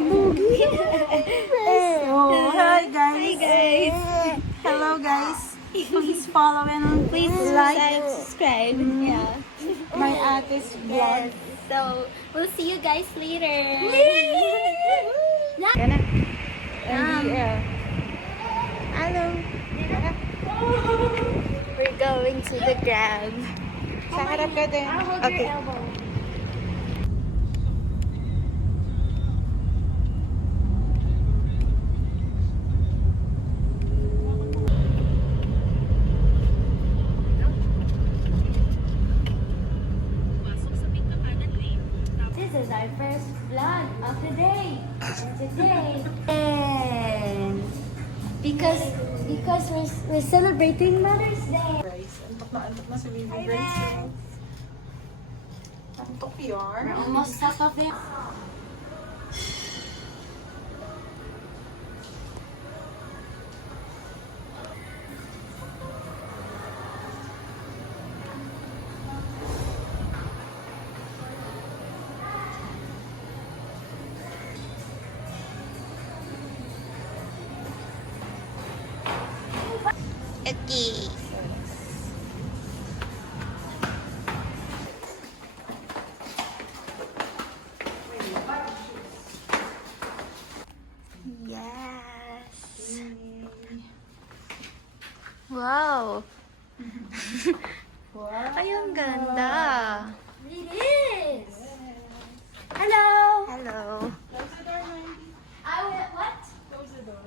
Kabugi. Oh, hi guys. Hi guys. Hello guys. Please follow and Please like subscribe. Yeah. my ate's vlog. Yes. So we'll see you guys later. Yan na. Hello. We're going to the Grab. Sa harap ka din. Okay. This is our first vlog of the day. And today, and because we're celebrating Mother's Day. Antok na si Baby Grace. Antok yarn. We're almost top of it. Okay. Yes. Wow. Wow. Ay, ang ganda. It is. Hello. Hello. Close the door, Mandy. I will, what? Close the door.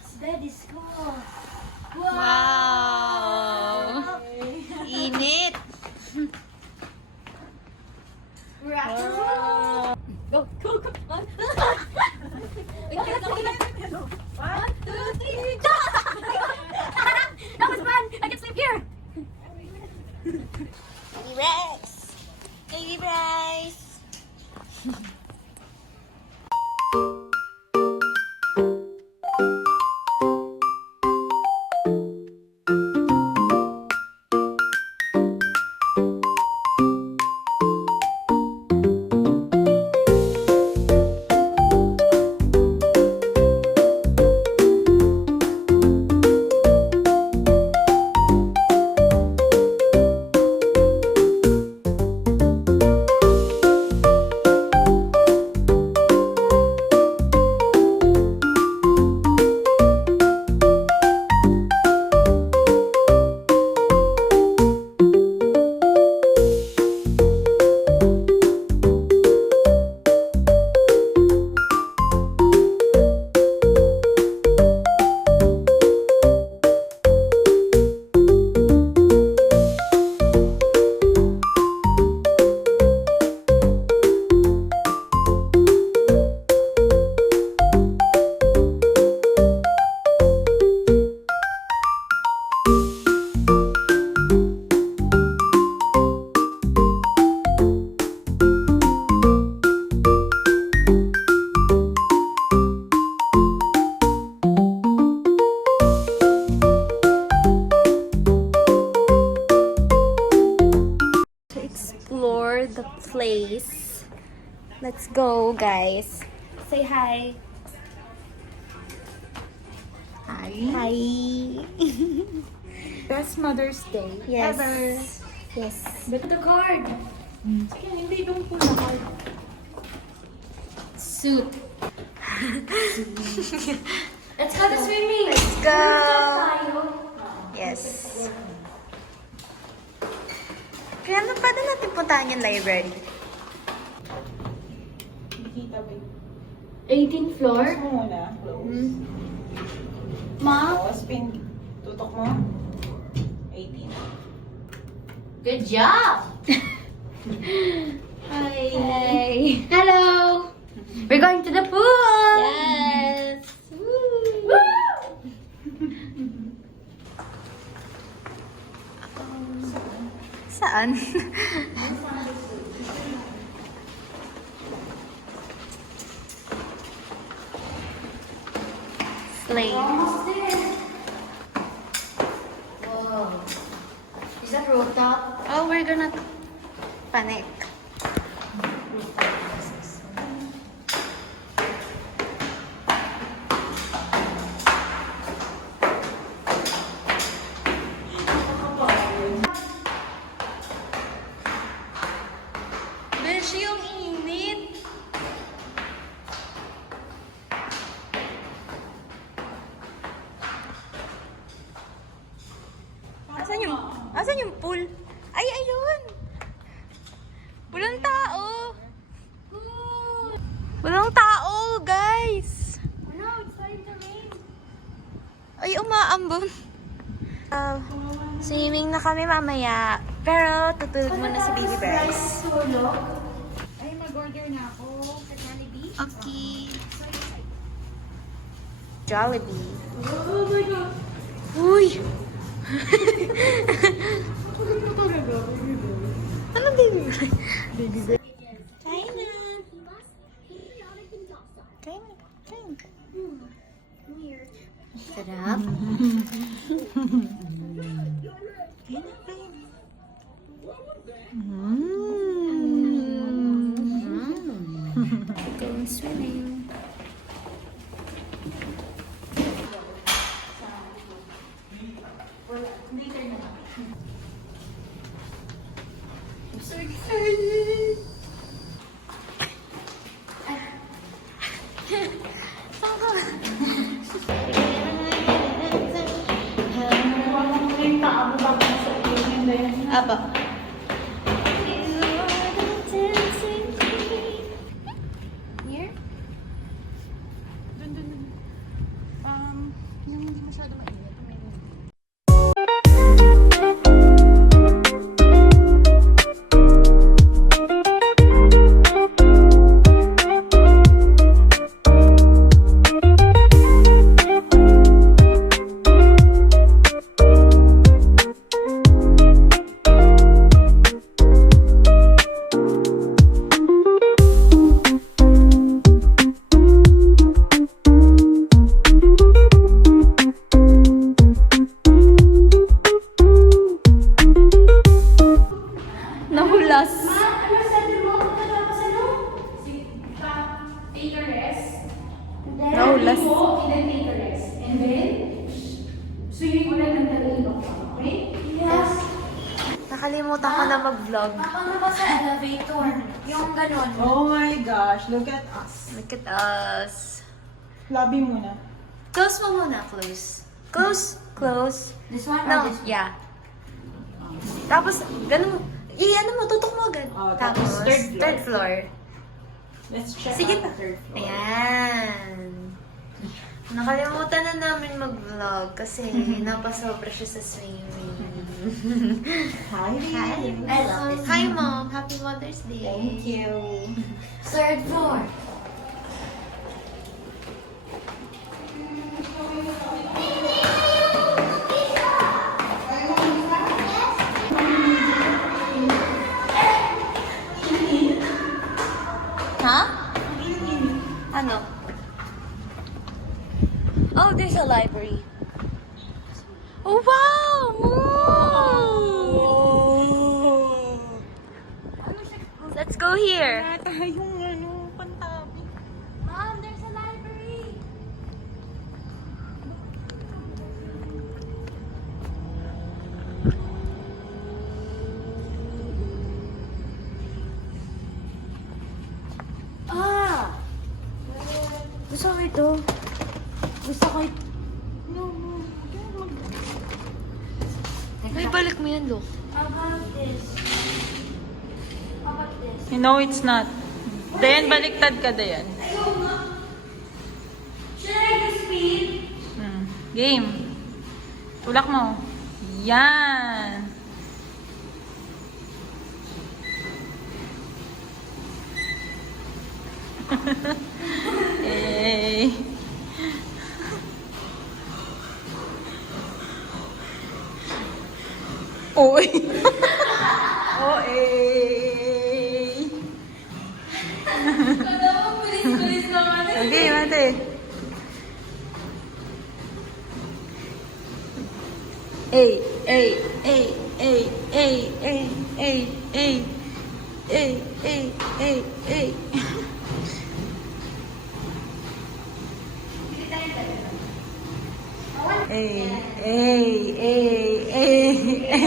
This bed is cool. Wow. Init. We're at the room. Go, go, go. One, two, three, jump! That was fun. I can sleep here. Baby Bryce. Baby Bryce. Explore the place. Let's go, guys. Say hi. Hi. Hi. Best Mother's Day Yes. ever. Yes. Look at the card. Sige, hindi doon po na card. Suit. Let's go to swimming. Let's go. Tayo. Yes. Kaya ano pa din natin puntahan yung library? Kita ba yun? 18th floor. Close mo muna. Close. Ma. Tapos pin. Tutok mo. 18. Good job. Hi. Hello. We're going to the pool. Yes. Woo. Saan? Slay. Whoa. Is that rooftop? Oh, we're gonna Panik. Beshi, yung init. Asan yung pool? Ay, ayun! Walang tao! Walang tao, guys! No, it's starting to rain. Ay, umaambon. Swimming na kami mamaya. Pero, tutulog muna si Baby Bryce. Ay, mag-order na ako sa Jollibee. Okay. Jollibee. Oh my God. Uy! Ano Baby Bryce? Baby Bryce. Kain na. Kain na. Kain. Sarap. Kain na, kain. Going swimming. I'm so excited. Apa? Here? Yung hindi masyado mainit. Nahulas. Take a rest. Nahulas. And then take a rest. And then, swimming ulit ng talino. Okay? Yes. Nakalimutan ko na mag-vlog. Paano ba sa elevator? Yung ganon. Oh my gosh, look at us. Look at us. Lobby muna. Close mo muna, close. Close. Close. This one or No, this one? yeah. Tapos, ganun mo. Ano mo, tutok mo agad. Oh, Tapos, tapos third floor. Let's check Sige out pa. the third floor. Ayan. Nakalimutan na namin mag-vlog kasi napasobra siya sa swimming. Hi, Hi. baby. Hi, Mom. Happy Mother's Day. Thank you. Third floor. Ha? Ano? Oh, there's a library. Oh, wow! Let's go here. Tayong ano, pantabi. Mom, there's a library. Ah! Gusto ko ito. Gusto ko ito. May balik mo yan, look. How about this? How about this? You know it's not. Dayan, baliktad ka, Dayan. Should I just speed? Game. Tulak mo. Yan. Hey. Oy. Oy. Bilis naman eh. Okay, mate. Ay, ay, ay, ay, ay, ay, ay, ay. Hey, hey, hey, hey. Hey, hey, hey, hey.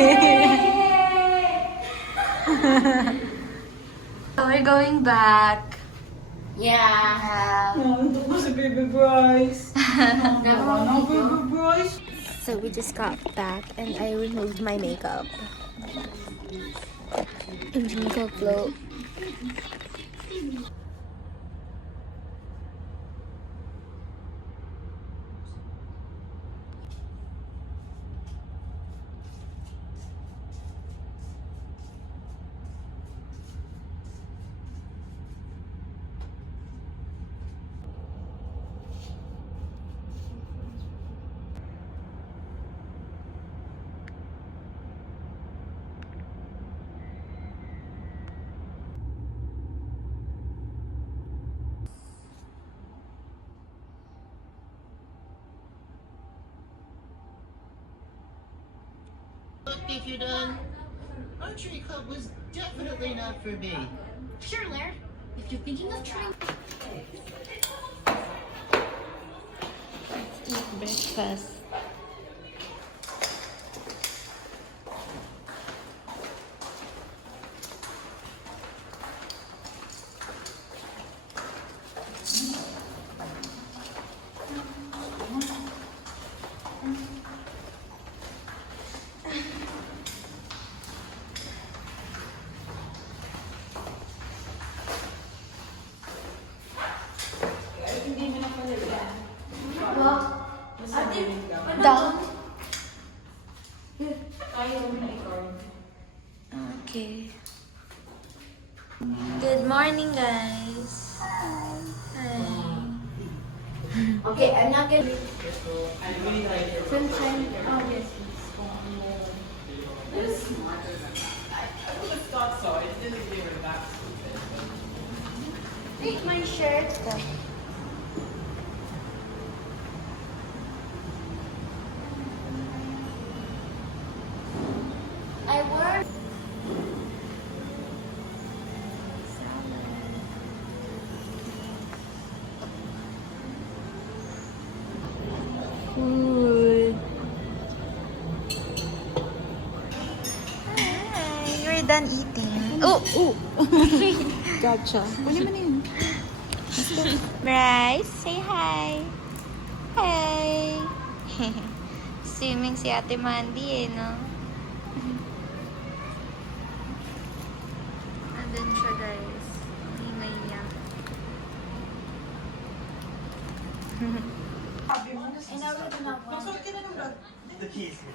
So we're going back. Yeah. Ito ko si Baby Bryce. Baby Bryce. So we just got back and I removed my makeup. And makeup float. Look, if you're done, archery club was definitely not for me. Sure, Laird. If you're thinking of trying. Eat breakfast. Down. Okay. Good morning, guys. Hi. Okay, I'm not gonna. Sunshine. Oh, yes. Take my shirt. I work. Food. Hi, you're done eating. Oh, oh. Gotcha. Kunin mo na yun. Bryce, say hi. Hey. Swimming si Ate Mandy eh, no? Andun siya, guys. Hingay niya.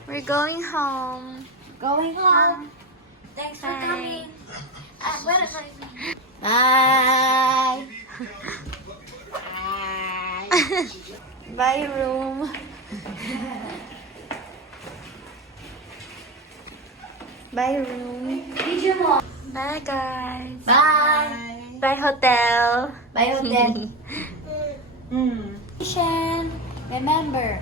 We're going home. Going home. Thanks for Bye. coming. Bye. Bye, room. Bye, room. Did your mom? Bye, guys. Bye. Bye, hotel. Bye, hotel. Remember,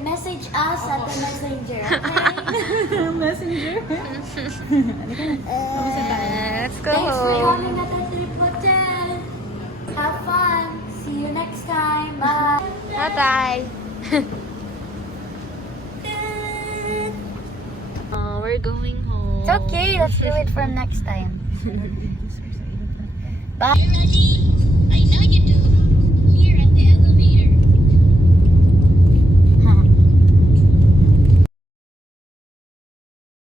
message us at the messenger. Okay? Messenger. Let's go Thanks for home. coming at the Trip Hotel. Have fun. See you next time. Bye. Bye-bye. Oh, we're going home. It's okay. Let's do it for next time. Bye.